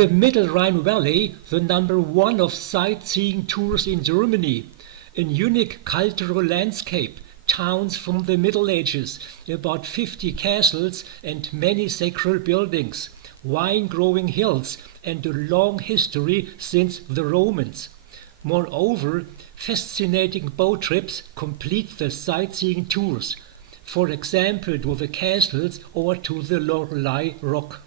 The Middle Rhine Valley, the #1 of sightseeing tours in Germany. A unique cultural landscape, towns from the Middle Ages, about 50 castles and many sacral buildings, wine-growing hills and a long history since the Romans. Moreover, fascinating boat trips complete the sightseeing tours, for example to the castles or to the Loreley rock.